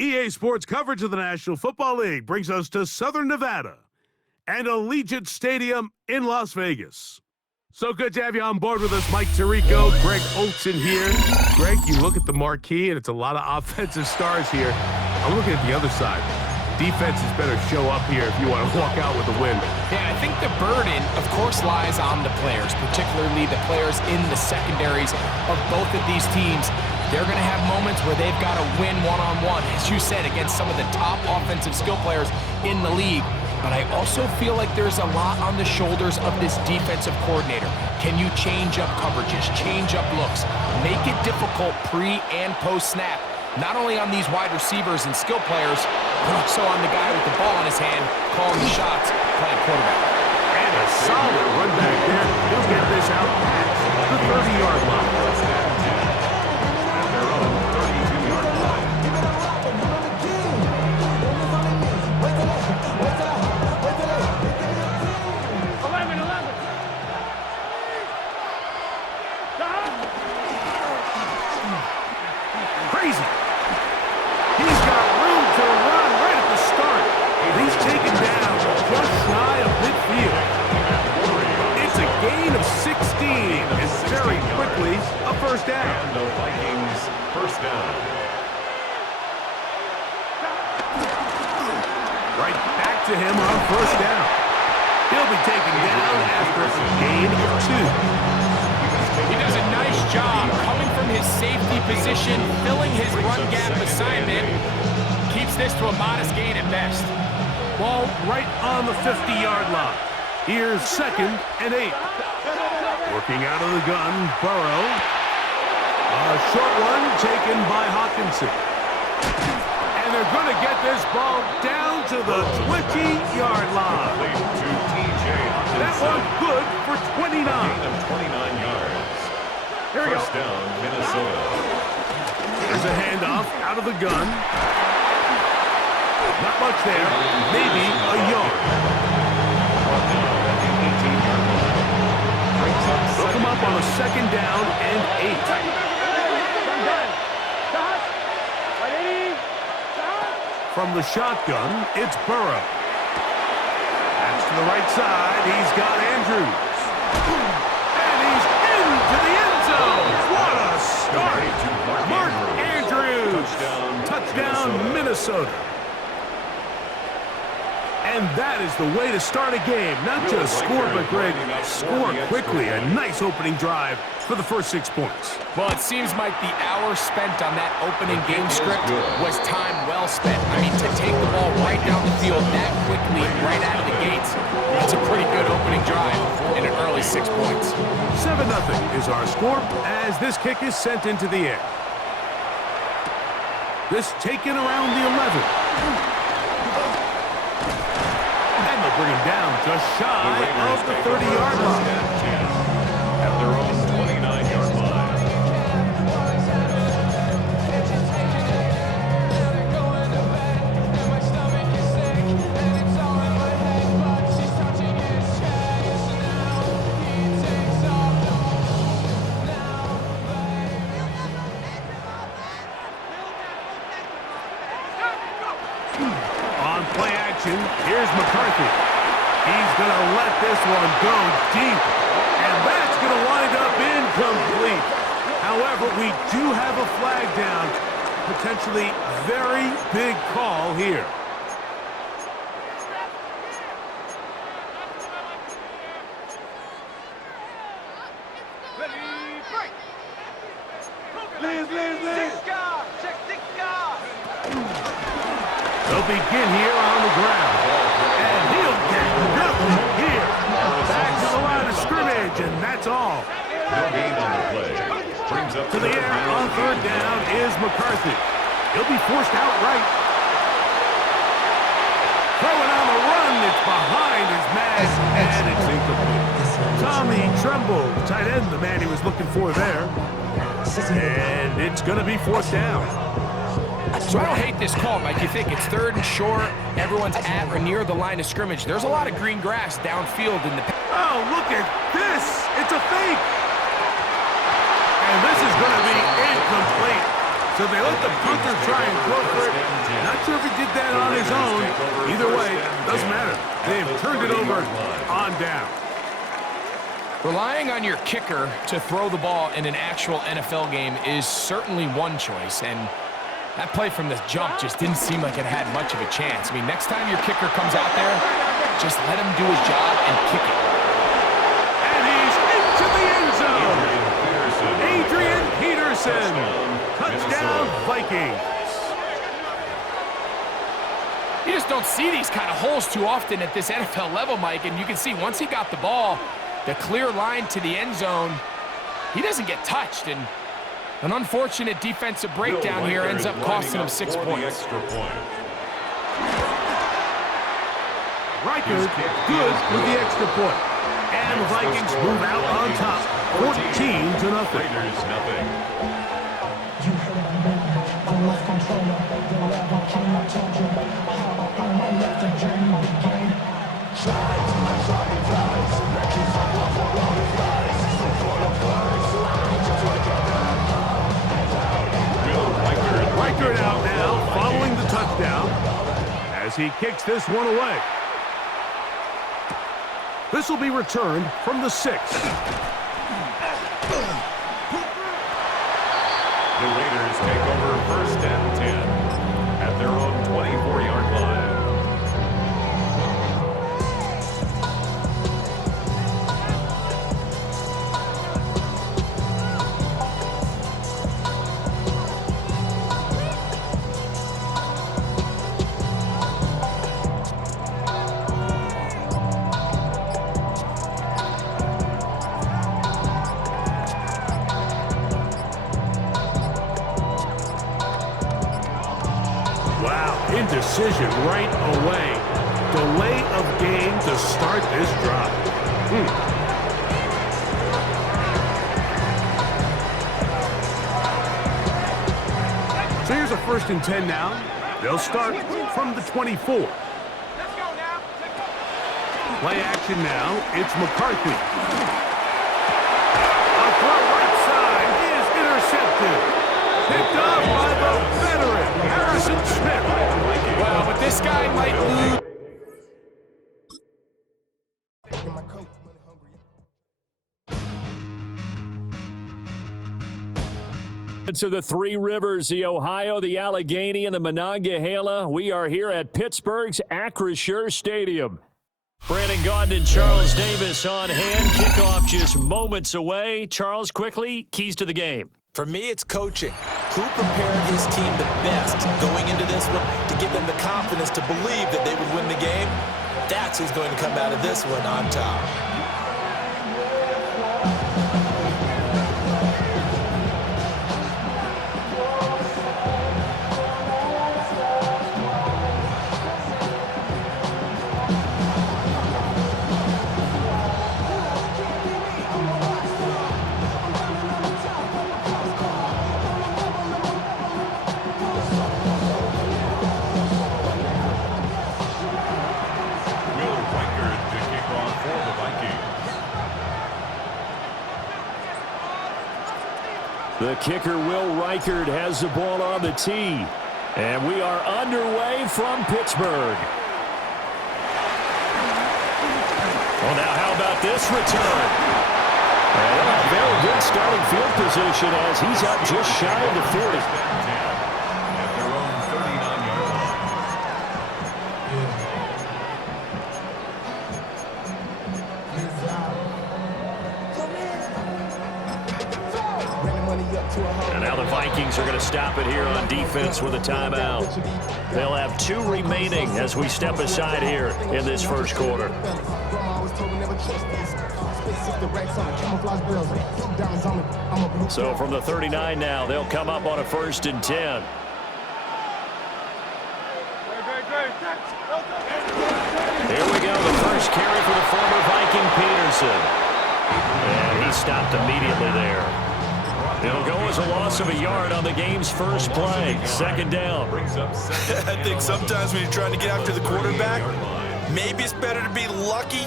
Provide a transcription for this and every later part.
EA Sports coverage of the National Football League brings us to Southern Nevada and Allegiant Stadium in Las Vegas. So good to have you on board with us, Mike Tirico, Greg Olson here. Greg, you look at the marquee, and it's a lot of offensive stars here. I'm looking at the other side. Defenses better show up here if you want to walk out with a win. Yeah, I think the burden, of course, lies on the players, particularly the players in the secondaries of both of these teams. They're going to have moments where they've got to win one-on-one, as you said, against some of the top offensive skill players in the league. But I also feel like there's a lot on the shoulders of this defensive coordinator. Can you change up coverages, change up looks, make it difficult pre- and post-snap? Not only on these wide receivers and skill players, but also on the guy with the ball in his hand, calling the shots, playing quarterback. And a solid run back there. He'll get this out past the 30-yard line. At their own 32-yard line. 11. Crazy. He's got room to run right at the start. He's taken down just shy of midfield. It's a gain of 16, and very quickly a first down. And the Vikings first down. Right back to him on first down. He'll be taken down after a gain of 2. He does a nice job coming from his safety position, filling his run gap assignment. Keeps this to a modest gain at best. Ball right on the 50-yard line. Here's 2nd and 8. Working out of the gun, Burrow. A short one taken by Hawkinson. And they're going to get this ball down to the 20-yard line. That one good for 29. Gain of 29 yards. Here we go. First down, Minnesota. There's a handoff out of the gun. Not much there. Maybe a yard. They'll come up on a 2nd down and 8. From the shotgun, it's Burrow. That's to the right side. He's got Andrews. And he's into the end zone. What a start. Mark Andrews. Touchdown, Minnesota. And that is the way to start a game. Not just score, but Greg, score quickly. A nice opening drive for the first 6 points. Well, it seems like the hour spent on that opening game script was time well spent. I mean, to take the ball right down the field that quickly, right out of the gates, that's a pretty good opening drive in an early 6 points. 7-0 is our score as this kick is sent into the air. This taken around the 11. And they'll bring him down just shy of the 30-yard line. At their own 29-yard line. On play action, here's McCarthy. He's going to let this one go deep. And that's going to wind up incomplete. However, we do have a flag down. Potentially very big call here. They'll begin here on the ground. And he'll get nothing here. Back to the line of scrimmage, and that's all. No gain on the play. Brings up To the air on 3rd down is McCarthy. He'll be forced out right. Throwing on the run, it's behind his man, and it's incomplete. Tommy Tremble, tight end, the man he was looking for there. And it's going to be 4th down. So I don't hate this call, Mike. You think it's 3rd and short, everyone's at or near the line of scrimmage. There's a lot of green grass downfield in the... Oh, look at this. It's a fake. And this is going to be incomplete. So they let the punter try and go for it, sure if he did that on his own. Either way, doesn't matter. They've turned it over on down. Relying on your kicker to throw the ball in an actual NFL game is certainly one choice, and that play from the jump just didn't seem like it had much of a chance. I mean, next time your kicker comes out there, just let him do his job and kick it. And he's into the end zone. Adrian Peterson. Touchdown, Vikings. You just don't see these kind of holes too often at this NFL level, Mike, and you can see once he got the ball, the clear line to the end zone, he doesn't get touched, and an unfortunate defensive breakdown here ends up costing him 6 points. Reichert good with the extra point. And the Vikings move out on top, 14-0. Raiders, nothing. Reichert out now, following the touchdown, as he kicks this one away. This will be returned from the 6. The Raiders take over 1st and 10 at their own 24-yard line. Indecision right away. Delay of game to start this drive. So here's a 1st and 10 now. They'll start from the 24. Play action now. It's McCarthy. A throw right side is intercepted. Picked up by the veteran, Harrison Smith. Well, but this guy might lose. To the Three Rivers, the Ohio, the Allegheny, and the Monongahela. We are here at Pittsburgh's Acrisure Stadium. Brandon Gaudin and Charles Davis on hand. Kickoff just moments away. Charles, quickly, keys to the game. For me, it's coaching. Who prepared his team the best going into this one to give them the confidence to believe that they would win the game? That's who's going to come out of this one on top. The kicker, Will Reichert, has the ball on the tee. And we are underway from Pittsburgh. Well, now how about this return? And very good starting field position as he's up just shy of the 40. At their own 39-yard line. And now the Vikings are going to stop it here on defense with a timeout. They'll have 2 remaining as we step aside here in this first quarter. So from the 39 now, they'll come up on a 1st and 10. Here we go, the first carry for the former Viking Peterson. And he stopped immediately there. It'll go as a loss of a yard on the game's first play. 2nd down. I think sometimes when you're trying to get after the quarterback, maybe it's better to be lucky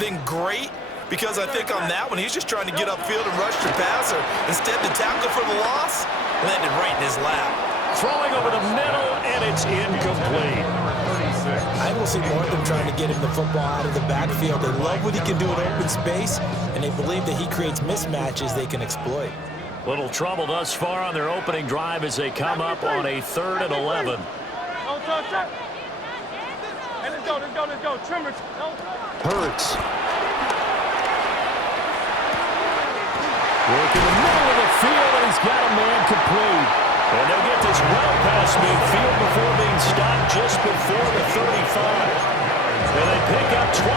than great, because I think on that one, he's just trying to get upfield and rush the passer. Instead, the tackle for the loss landed right in his lap. Throwing over the middle, and it's incomplete. I will see more of them trying to get him the football out of the backfield. They love what he can do in open space, and they believe that he creates mismatches they can exploit. Little trouble thus far on their opening drive as they come up on a 3rd and 11. Hey, let's go. Trimmers. Hurts. Work in the middle of the field, and he's got a man complete. And they'll get this well past midfield before being stopped just before the 35. And they pick up 25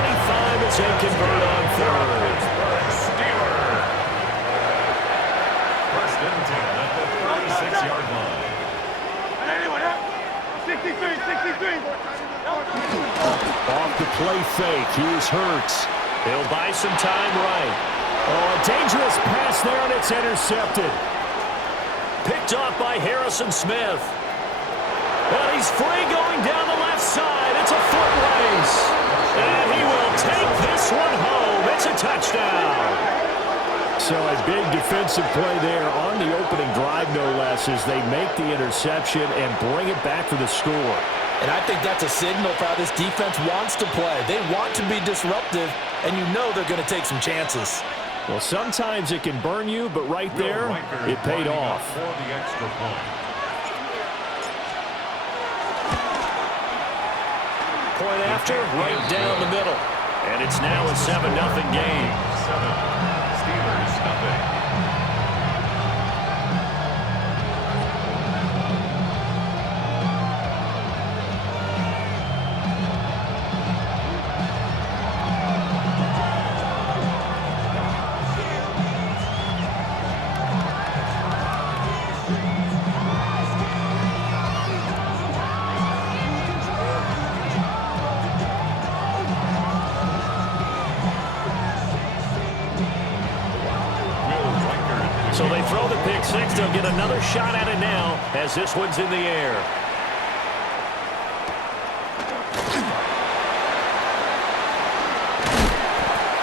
as they convert on 3rd. First and 10 at the 36-yard line. 63. Off the play fake. Here's Hurts. He'll buy some time right. Oh, a dangerous pass there, and it's intercepted. Picked off by Harrison Smith. And he's free going down the left side. It's a foot race. And he will take this one home. It's a touchdown. So a big defensive play there on the opening drive, no less, as they make the interception and bring it back for the score. And I think that's a signal for how this defense wants to play. They want to be disruptive, and you know they're going to take some chances. Well, sometimes it can burn you, but right there, it paid off. For the extra point. Point after, right down the middle. And it's now a 7-0 game. 7. Steelers nothing. So they throw the pick six. They'll get another shot at it now as this one's in the air.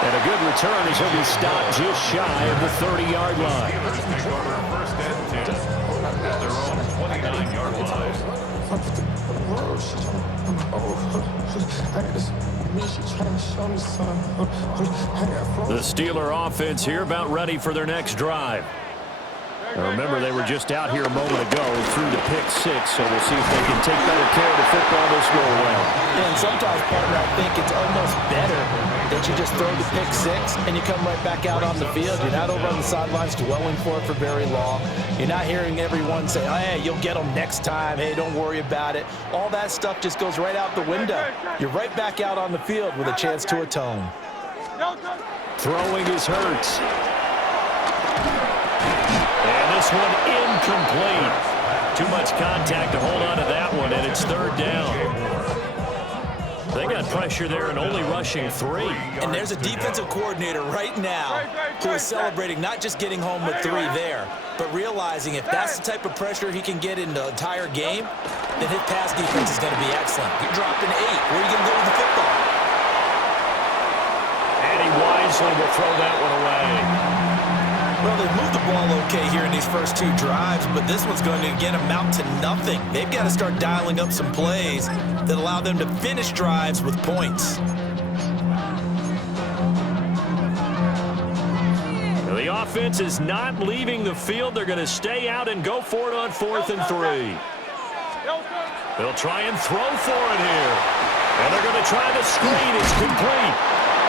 And a good return as he'll be stopped just shy of the 30-yard line. Steelers take over first and 10 at their own 29-yard line. The Steeler offense here about ready for their next drive. Now remember, they were just out here a moment ago through the pick six, so we'll see if they can take better care of the football this go around. And sometimes, partner, I think it's almost better that you just throw the pick six and you come right back out on the field. You're not over on the sidelines dwelling for it for very long. You're not hearing everyone say, oh, hey, you'll get them next time. Hey, don't worry about it. All that stuff just goes right out the window. You're right back out on the field with a chance to atone. Throwing is Hurts. And this one incomplete. Too much contact to hold on to that one, and it's third down. They got pressure there and only rushing 3. And there's a defensive coordinator right now who is celebrating not just getting home with 3 there, but realizing if that's the type of pressure he can get in the entire game, then his pass defense is going to be excellent. You're dropping 8. Where are you going to go with the football? And he wisely will throw that one away. Well, they moved the ball okay here in these first 2 drives, but this one's going to again amount to nothing. They've got to start dialing up some plays that allow them to finish drives with points. The offense is not leaving the field. They're going to stay out and go for it on 4th and 3. They'll try and throw for it here. And they're going to try the screen. It's complete.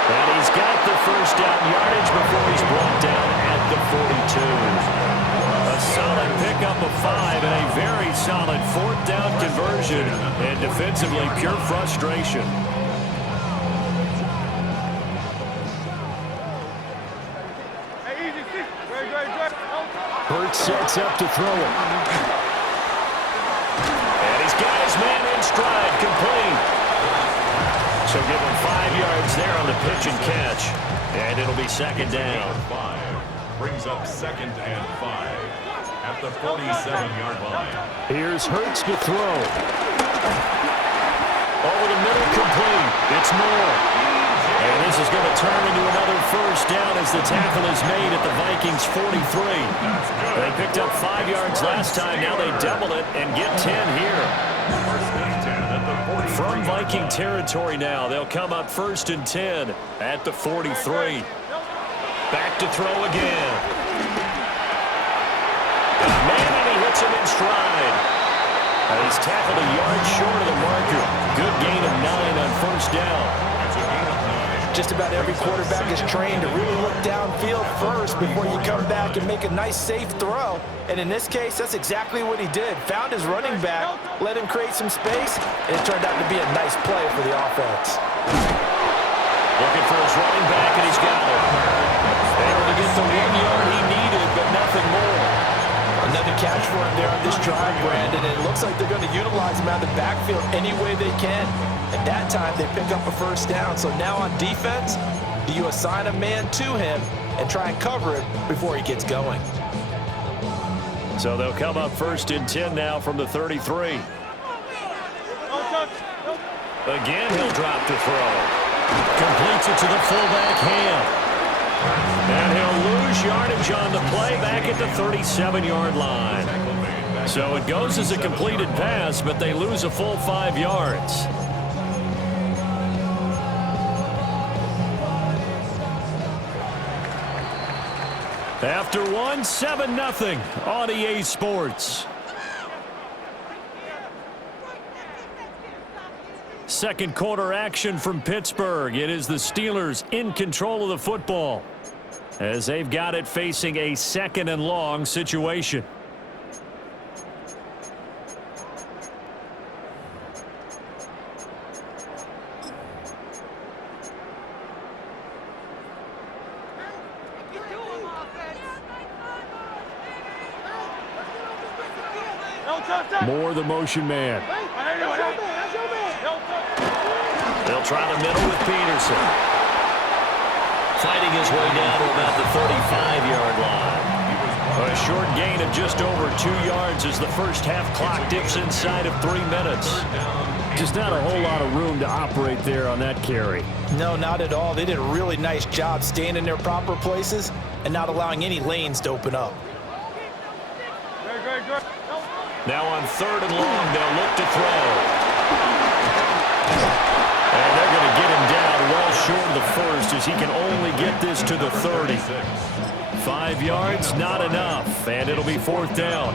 And he's got the first down yardage before he's brought down at the 42. A solid pickup of 5 and a very solid 4th down conversion. And defensively, pure frustration. Hurts sets up to throw it. And he's got his man in stride, complete. So give him 5 yards there on the pitch and catch. And it'll be second down. 5 brings up 2nd and 5 at the 47-yard line. Here's Hurts to throw. Over the middle, complete. It's Moore. And this is going to turn into another first down as the tackle is made at the Vikings 43. They picked up 5 yards last time. Now they double it and get 10 here. From Viking territory now, they'll come up 1st and 10 at the 43. Back to throw again. Man, and he hits him in stride. He's tackled a yard short of the marker. Good gain of 9 on first down. Just about every quarterback is trained to really look downfield first before you come back and make a nice, safe throw. And in this case, that's exactly what he did. Found his running back, let him create some space, and it turned out to be a nice play for the offense. Looking for his running back, and he's got it. Able to get the 1 yard he needed, but nothing more. Another catch for him there on this drive, Brandon, and it looks like they're going to utilize him out of the backfield any way they can. At that time, they pick up a first down. So now on defense, do you assign a man to him and try and cover it before he gets going? So they'll come up 1st and 10 now from the 33. Again, he'll drop to throw. Completes it to the fullback, Ham. And he'll lose yardage on the play back at the 37-yard line. So it goes as a completed pass, but they lose a full 5 yards. After one, 7-0 on EA Sports. Second quarter action from Pittsburgh. It is the Steelers in control of the football as they've got it facing a 2nd and long situation. Moore, the motion man. They'll try the middle with Peterson. Fighting his way down to about the 35-yard line. A short gain of just over 2 yards as the first half clock dips inside of 3 minutes. Just not a whole lot of room to operate there on that carry. No, not at all. They did a really nice job staying in their proper places and not allowing any lanes to open up. Now on 3rd and long, they'll look to throw. And they're going to get him down well short of the first as he can only get this to the 30. 5 yards, not enough, and it'll be 4th down.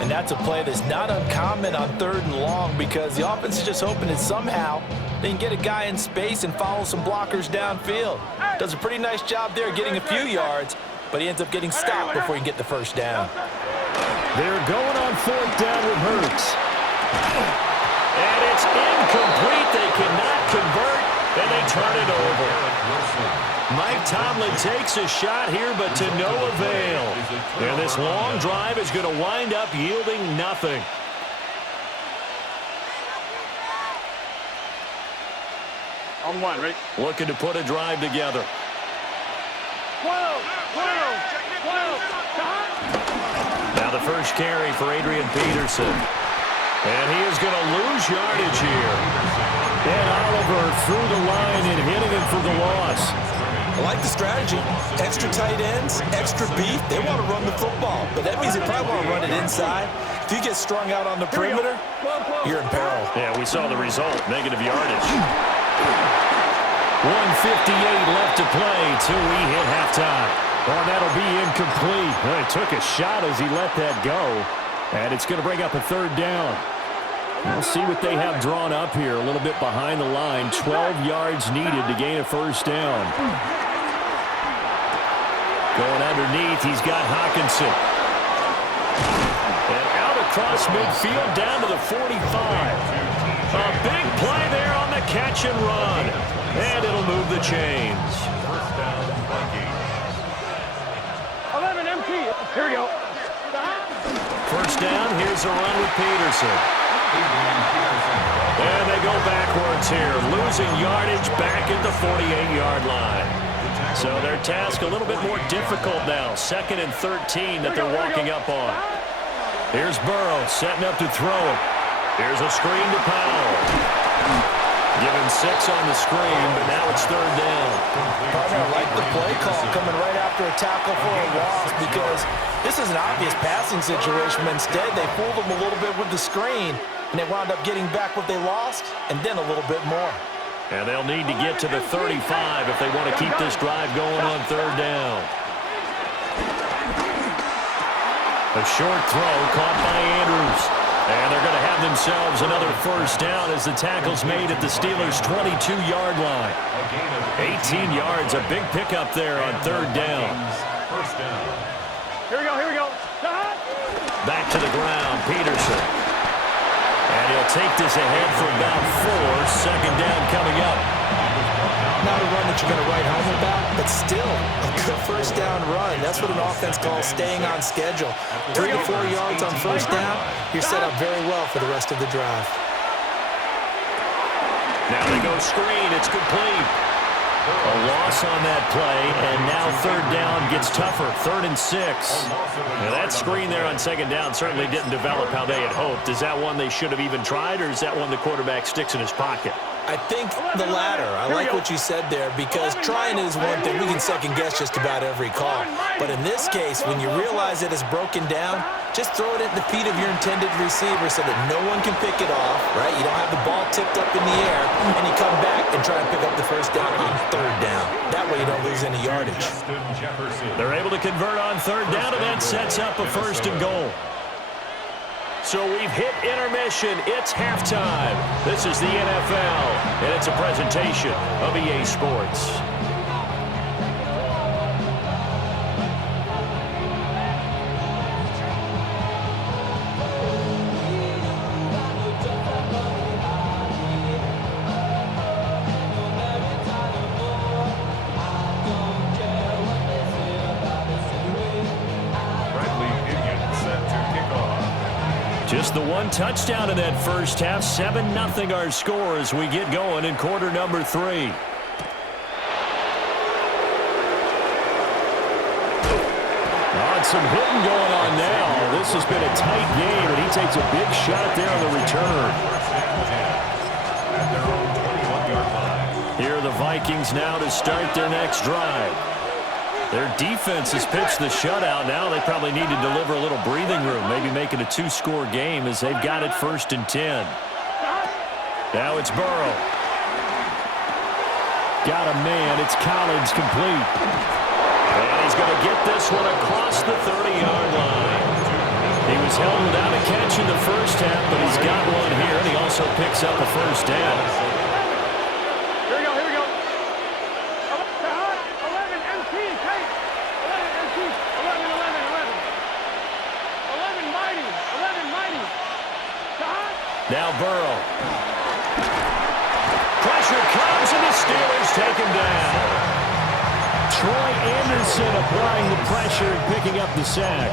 And that's a play that's not uncommon on 3rd and long because the offense is just hoping that somehow they can get a guy in space and follow some blockers downfield. Does a pretty nice job there getting a few yards, but he ends up getting stopped before he can get the first down. They're going on 4th down with Hurts. And it's incomplete. They cannot convert, and they turn it over. Mike Tomlin takes a shot here, but to no avail. And this long drive is going to wind up yielding nothing. On 1, right? Looking to put a drive together. 12. Now the first carry for Adrian Peterson. And he is going to lose yardage here. And Oliver through the line and hitting him for the loss. I like the strategy. Extra tight ends, extra beef. They want to run the football, but that means they probably want to run it inside. If you get strung out on the perimeter, you're in peril. Yeah, we saw the result. Negative yardage. 1:58 left to play till we hit halftime. Oh, that'll be incomplete. Well, he took a shot as he let that go. And it's going to bring up a 3rd down. We'll see what they have drawn up here. A little bit behind the line. 12 yards needed to gain a first down. Going underneath, he's got Hawkinson. And out across midfield down to the 45. A big play there on the catch and run. And it'll move the chains. 11 MT. Here we go. First down, here's a run with Peterson. And they go backwards here, losing yardage back at the 48-yard line. So their task a little bit more difficult now. 2nd and 13 that they're walking up on. Here's Burrow setting up to throw it. Here's a screen to Powell. Given 6 on the screen, but now it's third down. Partner, I like the play call coming right after a tackle for a loss because this is an obvious passing situation, but instead they fooled them a little bit with the screen, and they wound up getting back what they lost and then a little bit more. And they'll need to get to the 35 if they want to keep this drive going on third down. A short throw caught by Andrews. And they're going to have themselves another first down as the tackle's made at the Steelers' 22-yard line. 18 yards, a big pickup there on third down. First down. Here we go. Back to the ground, Peterson. And he'll take this ahead for about 4. Second down coming up. Not a run that you're going to write home about, but still a good first down run. That's what an offense calls staying on schedule. 3 to 4 yards on first down, you're set up very well for the rest of the drive. Now they go screen. It's complete. A loss on that play, and now third down gets tougher. 3rd and 6. Now that screen there on second down certainly didn't develop how they had hoped. Is that one they should have even tried, or is that one the quarterback sticks in his pocket? I think the latter. I like what you said there because trying is one thing. We can second guess just about every call. But in this case, when you realize it is broken down, just throw it at the feet of your intended receiver so that no one can pick it off, right? You don't have the ball tipped up in the air, and you come back and try and pick up the first down on third down. That way you don't lose any yardage. They're able to convert on third down, and that sets up a 1st and goal. So we've hit intermission. It's halftime. This is the NFL, and it's a presentation of EA Sports. Just the one touchdown in that first half. 7-0 our score as we get going in quarter number 3. Some hitting going on now. This has been a tight game, and he takes a big shot there on the return. Here are the Vikings now to start their next drive. Their defense has pitched the shutout. Now they probably need to deliver a little breathing room, maybe make it a 2-score game as they've got it 1st and 10. Now it's Burrow. Got a man. It's Collins complete. And he's going to get this one across the 30-yard line. He was held without a catch in the first half, but he's got one here, and he also picks up a first down. Here we go. 11 MT, Kate. 11 MT. 11 mighty. 11 mighty. Now Burrow. Pressure comes, and the Steelers take him down. Troy Anderson applying the pressure and picking up the sack.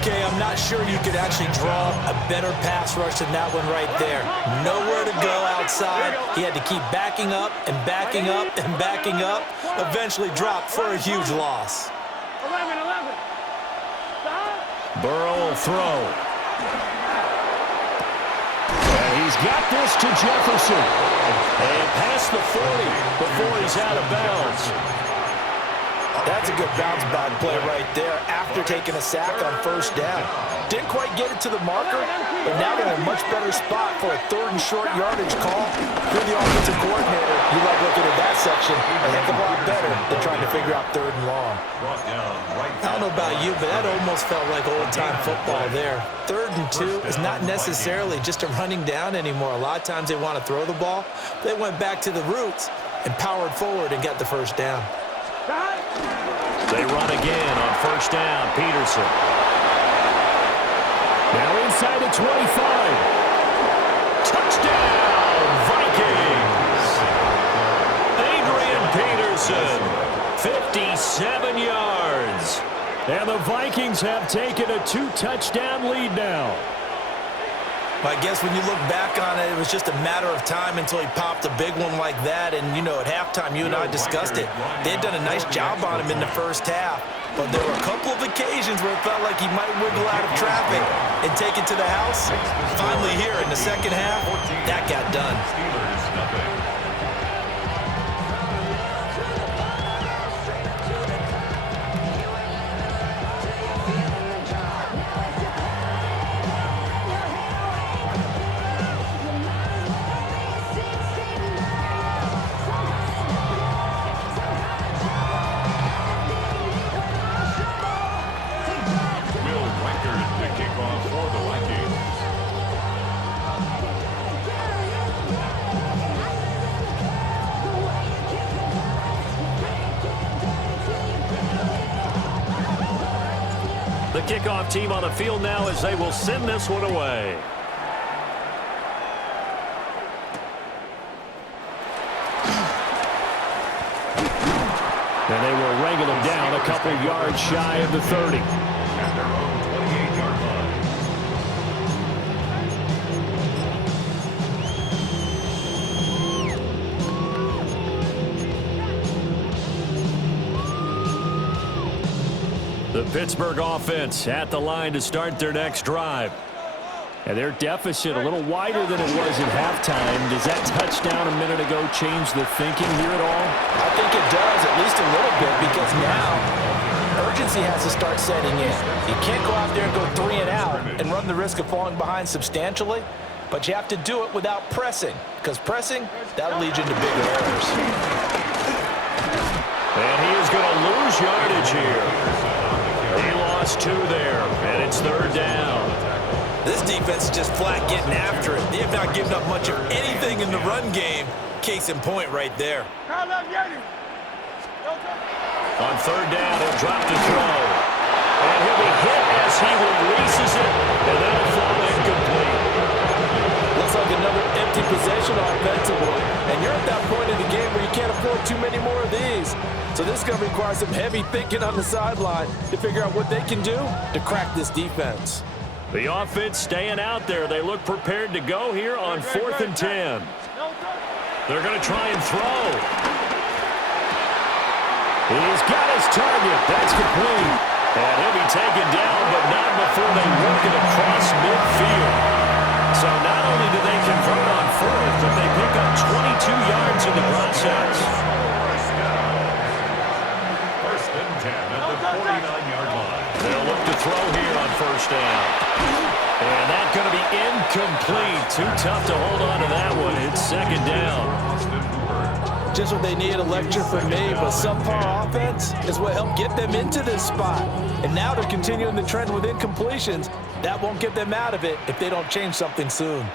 Okay, I'm not sure you could actually draw a better pass rush than that one right there. Nowhere to go outside. He had to keep backing up and backing up and backing up. Eventually dropped for a huge loss. 11. Burrow will throw. And he's got this to Jefferson. And past the 40 before he's out of bounds. That's a good bounce back play right there after taking a sack on first down. Didn't quite get it to the marker, but now they're in a much better spot for a 3rd and short yardage call. You're the offensive coordinator. You like looking at that section a heck of a lot better than trying to figure out 3rd and long. I don't know about you, but that almost felt like old-time football there. 3rd and 2 is not necessarily just a running down anymore. A lot of times they want to throw the ball. They went back to the roots and powered forward and got the first down. They run again on first down. Peterson. Now inside the 25. Touchdown, Vikings. Adrian Peterson, 57 yards. And the Vikings have taken a 2-touchdown lead now. I guess when you look back on it, it was just a matter of time until he popped a big one like that. And, you know, at halftime, you and I discussed it. They had done a nice job on him in the first half. But there were a couple of occasions where it felt like he might wiggle out of traffic and take it to the house. Finally here in the second half, that got done. Steelers, nothing. The kickoff team on the field now as they will send this one away. And they will wrangle him down a couple yards shy of the 30. At their own 28-yard line. The Pittsburgh offense at the line to start their next drive. And their deficit a little wider than it was at halftime. Does that touchdown a minute ago change the thinking here at all? I think it does, at least a little bit, because now urgency has to start setting in. You can't go out there and go 3 and out and run the risk of falling behind substantially, but you have to do it without pressing, because pressing, that'll lead you into bigger errors. And he is going to lose yardage here. He lost 2 there, and it's 3rd down. This defense is just flat getting after it. They have not given up much of anything in the run game. Case in point right there. On 3rd down, he'll drop the throw. And he'll be hit as he releases it, and that'll fall incomplete. Looks like another empty possession offensively. And you're at that point in the game where you can't afford too many more of these. So this is going to require some heavy thinking on the sideline to figure out what they can do to crack this defense. The offense staying out there. They look prepared to go here on 4th and 10. They're going to try and throw. He's got his target. That's complete. And he'll be taken down, but not before they work it across midfield. So not only do they convert on 4th, but they pick up 22 yards in the process. First and 10 at the 49-yard line. They'll look to throw here on 1st down. And that's going to be incomplete. Too tough to hold on to that one. It's 2nd down. Just what they need, a lecture from me, but subpar offense is what helped get them into this spot. And now they're continuing the trend with incompletions. That won't get them out of it if they don't change something soon.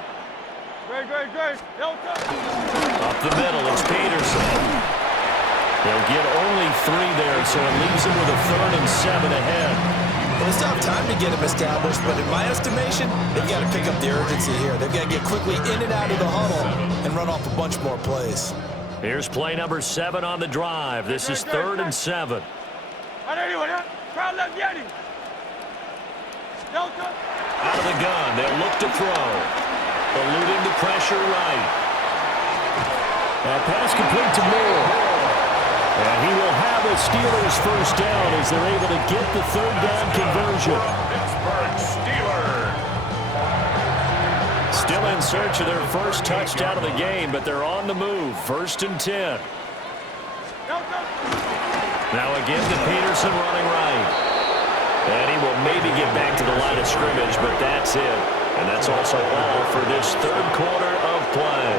Up the middle, it's Peterson. They'll get only 3 there, so it leaves them with a 3rd and 7 ahead. Well, it's not time to get them established, but in my estimation, they've got to pick up the urgency here. They've got to get quickly in and out of the huddle and run off a bunch more plays. Here's play number 7 on the drive. This is 3rd and 7. Out of the gun, they'll look to throw. Eluding the pressure right. That pass complete to Moore. And he will have a Steelers 1st down as they're able to get the 3rd down conversion. Pittsburgh Steelers. Still in search of their first touchdown of the game, but they're on the move. 1st and 10. Now again to Peterson running right. And he will maybe get back to the line of scrimmage, but that's it. And that's also all for this 3rd quarter of play.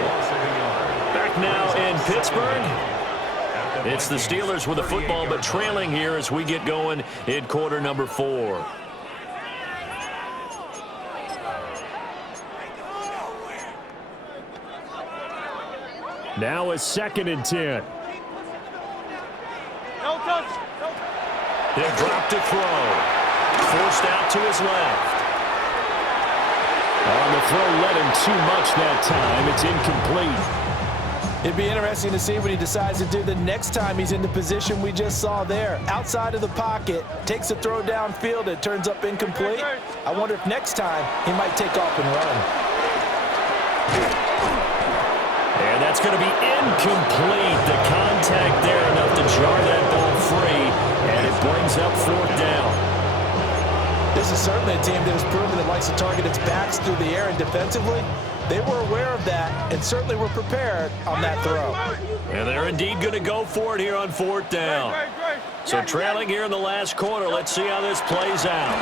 Back now in Pittsburgh. It's the Steelers with the football, but trailing here as we get going in quarter number 4. Now it's 2nd and 10. They'll drop to throw. Forced out to his left. On the throw, let him too much that time. It's incomplete. It'd be interesting to see what he decides to do the next time he's in the position we just saw there. Outside of the pocket, takes a throw downfield, it turns up incomplete. I wonder if next time he might take off and run. And that's going to be incomplete. The contact there enough to jar that ball free, and it brings up 4th down. This is certainly a team that has proven it likes to target its backs through the air, and defensively, they were aware of that and certainly were prepared on that throw. And they're indeed going to go for it here on 4th down. So trailing here in the last quarter. Let's see how this plays out.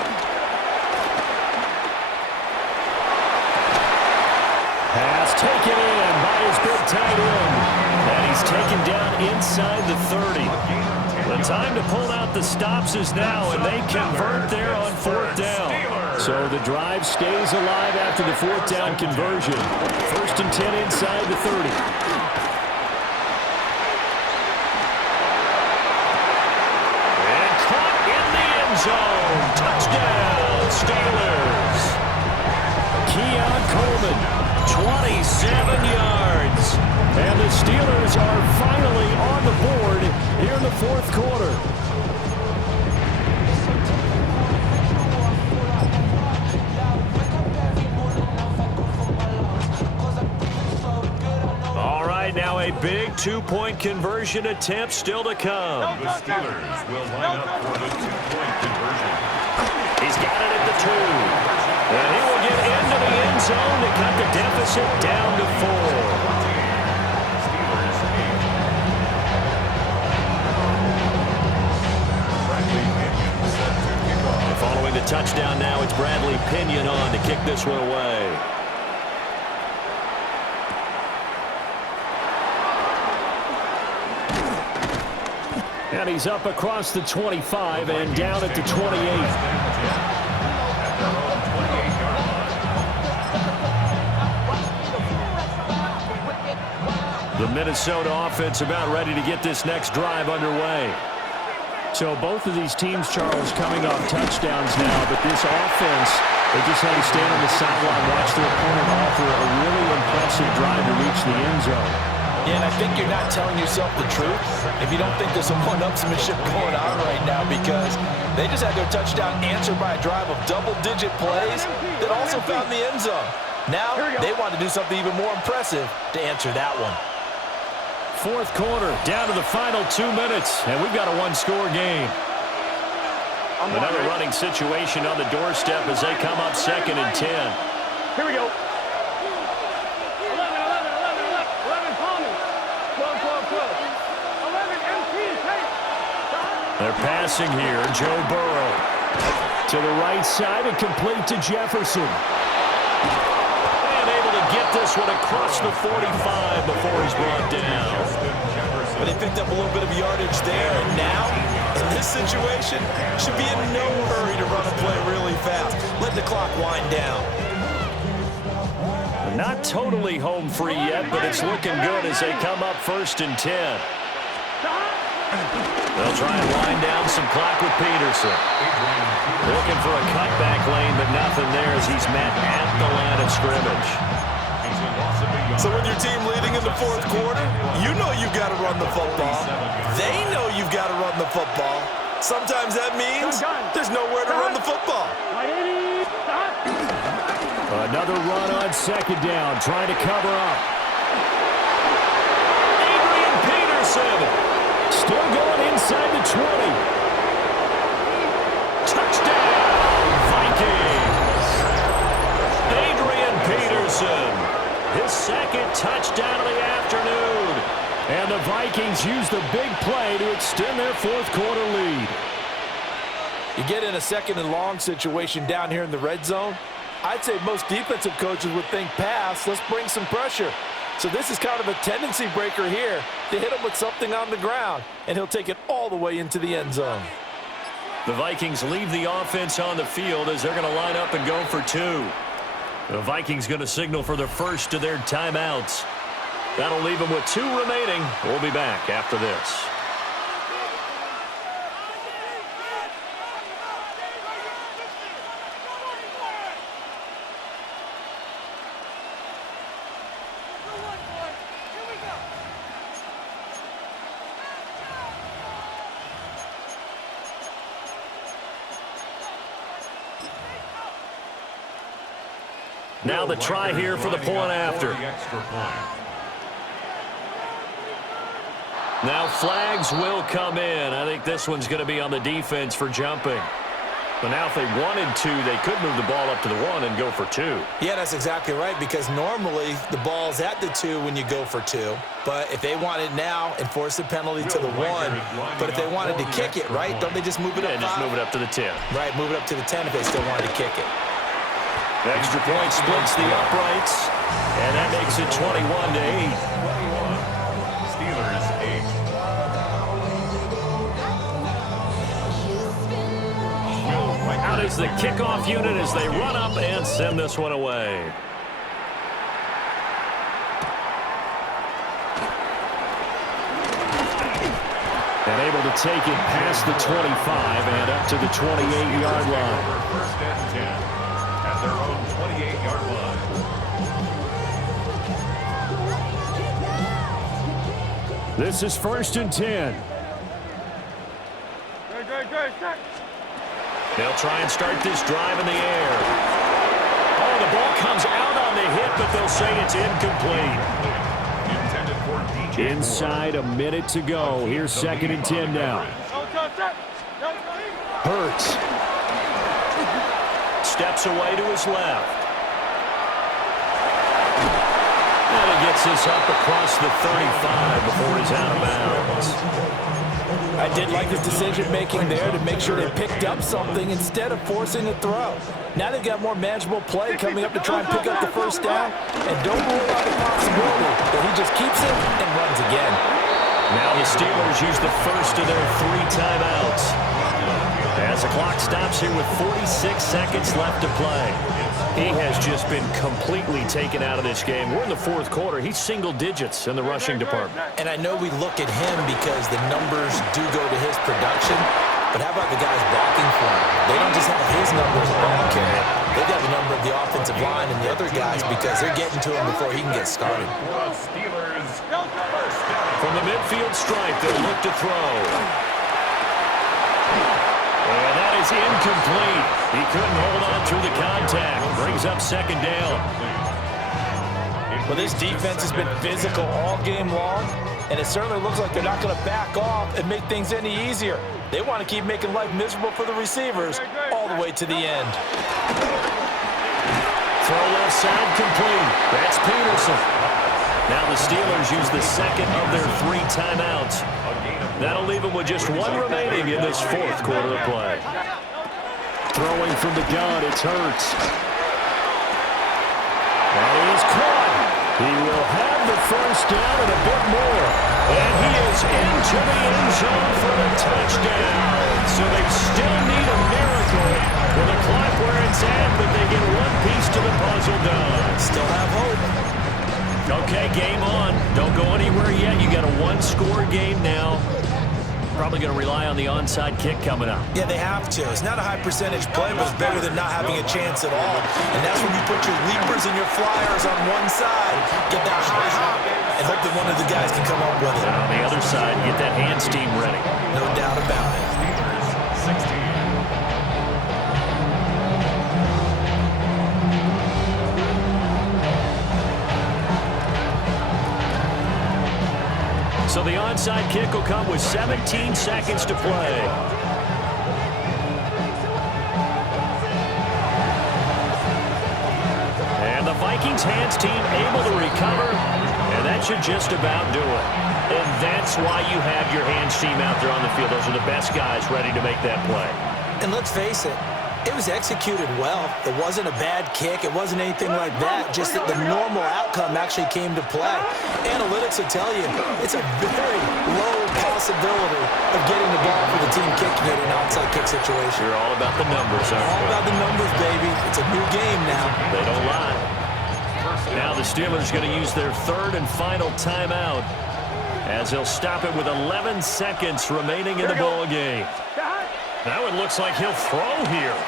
Pass taken in by his big tight end. And he's taken down inside the 30. The time to pull out the stops is now, and they convert there on 4th down. So the drive stays alive after the 4th down conversion. 1st and 10 inside the 30. And caught in the end zone. Touchdown, Steelers. Keon Coleman, 27 yards. And the Steelers are finally on the board here in the 4th quarter. All right, now a big 2-point conversion attempt still to come. The Steelers will line up for the 2-point conversion. He's got it at the 2. And he will get into the end zone to cut the deficit down to 4. Following the touchdown now, it's Bradley Pinion on to kick this one away. And he's up across the 25 and down at the 28. The Minnesota offense about ready to get this next drive underway. So both of these teams, Charles, coming off touchdowns now, but this offense, they just had to stand on the sideline, watch their opponent offer a really impressive drive to reach the end zone. Yeah, and I think you're not telling yourself the truth if you don't think there's some one-upsmanship going on right now, because they just had their touchdown answered by a drive of double-digit plays that also found the end zone. Now they want to do something even more impressive to answer that one. 4th quarter, down to the final 2 minutes, and we've got a 1-score game. Another running situation on the doorstep as they come up 2nd and 10. Here we go. 11, 11, 11, 11, Palmy. 12, 12, 12. 11, MT, take. They're passing here. Joe Burrow to the right side and complete to Jefferson. And able to get this one across the 45 before he's brought down. But he picked up a little bit of yardage there, and now, in this situation, should be in no hurry to run a play really fast. Let the clock wind down. Not totally home free yet, but it's looking good as they come up 1st and 10. They'll try and wind down some clock with Peterson. Looking for a cutback lane, but nothing there as he's met at the line of scrimmage. So with your team leading in the 4th quarter, you know you've got to run the football. They know you've got to run the football. Sometimes that means there's nowhere to run the football. Another run on 2nd down, trying to cover up. Adrian Peterson still going inside the 20. Touchdown, Vikings. Adrian Peterson, his 2nd touchdown of the afternoon. And the Vikings use the big play to extend their 4th quarter lead. You get in a 2nd and long situation down here in the red zone, I'd say most defensive coaches would think pass, let's bring some pressure. So this is kind of a tendency breaker here to hit him with something on the ground, and he'll take it all the way into the end zone. The Vikings leave the offense on the field as they're going to line up and go for 2. The Vikings going to signal for the first of their timeouts. That'll leave them with 2 remaining. We'll be back after this. Now the try here for the point after. Now flags will come in. I think this one's going to be on the defense for jumping. But now if they wanted to, they could move the ball up to the 1 and go for 2. Yeah, that's exactly right, because normally the ball's at the 2 when you go for 2. But if they want it now, enforce the penalty to the 1. But if they wanted to kick it, right, don't they just move it up? Yeah, just move it up to the 10. Right, move it up to the 10 if they still wanted to kick it. The extra point splits the uprights, and that makes it 21-8. Steelers 8. Out is the kickoff unit as they run up and send this one away. And able to take it past the 25 and up to the 28-yard line. First and 10 at their own 28-yard line. This is 1st and 10. Good, set. They'll try and start this drive in the air. Oh, the ball comes out on the hit, but they'll say it's incomplete. Intended for deepd4rk. Inside a minute to go. Here's 2nd and 10 now. Hurts. Steps away to his left. And he gets this up across the 35 before he's out of bounds. I did like his decision-making there to make sure they picked up something instead of forcing a throw. Now they've got more manageable play coming up to try and pick up the first down. And don't rule out the possibility that he just keeps it and runs again. Now the Steelers use the first of their 3 timeouts. As the clock stops here with 46 seconds left to play. He has just been completely taken out of this game. We're in the 4th quarter. He's single digits in the rushing department. And I know we look at him because the numbers do go to his production. But how about the guys blocking for him? They don't just have his numbers of ball carry. They've got the number of the offensive line and the other guys because they're getting to him before he can get started. From the midfield stripe, they'll look to throw. And that is incomplete. He couldn't hold on through the contact. Brings up 2nd down. Well, this defense has been physical all game long, and it certainly looks like they're not going to back off and make things any easier. They want to keep making life miserable for the receivers all the way to the end. Throw left side complete. That's Peterson. Now the Steelers use the 2nd of their 3 timeouts. That'll leave them with just 1 remaining in this 4th quarter of play. Throwing from the gun, it's Hurts. And he is caught. He will have the first down and a bit more. And he is into the end zone for the touchdown. So they still need a miracle with the clock where it's at, but they get 1 piece to the puzzle done. Still have hope. Okay, game on. Don't go anywhere yet. You got a 1-score game now. Probably going to rely on the onside kick coming up. Yeah, they have to. It's not a high percentage play, but it's better than not having a chance at all. And that's when you put your leapers and your flyers on one side, get that high hop, and hope that one of the guys can come up with it. And on the other side, get that hands team ready. No doubt about it. Steelers 16. So the onside kick will come with 17 seconds to play. And the Vikings hands team able to recover, and that should just about do it. And that's why you have your hands team out there on the field. Those are the best guys ready to make that play. And let's face it, it was executed well. It wasn't a bad kick. It wasn't anything like that. Just that the normal outcome actually came to play. Analytics will tell you it's a very low possibility of getting the ball for the team kicking it in an onside kick situation. You're all about the numbers, aren't you? All about the numbers, baby. It's a new game now. They don't lie. Now the Steelers going to use their 3rd and final timeout as they'll stop it with 11 seconds remaining in the ball game. Now it looks like he'll throw here.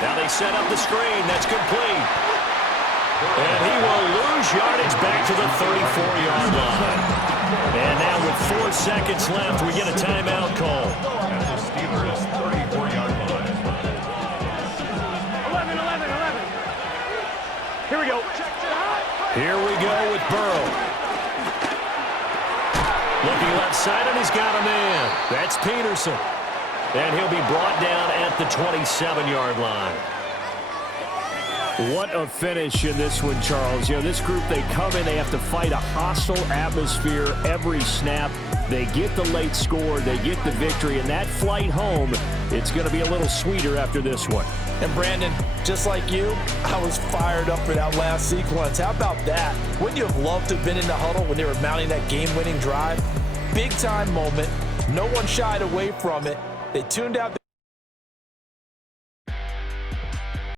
Now they set up the screen. That's complete. And he will lose yardage back to the 34-yard line. And now with 4 seconds left, we get a timeout call. At the Steelers' 34-yard line. 11. Here we go with Burrow. Looking left side, and he's got a man. That's Peterson. And he'll be brought down at the 27-yard line. What a finish in this one, Charles. You know, this group, they come in, they have to fight a hostile atmosphere every snap. They get the late score, they get the victory, and that flight home, it's going to be a little sweeter after this one. And Brandon, just like you, I was fired up for that last sequence. How about that? Wouldn't you have loved to have been in the huddle when they were mounting that game-winning drive? Big-time moment. No one shied away from it. They tuned out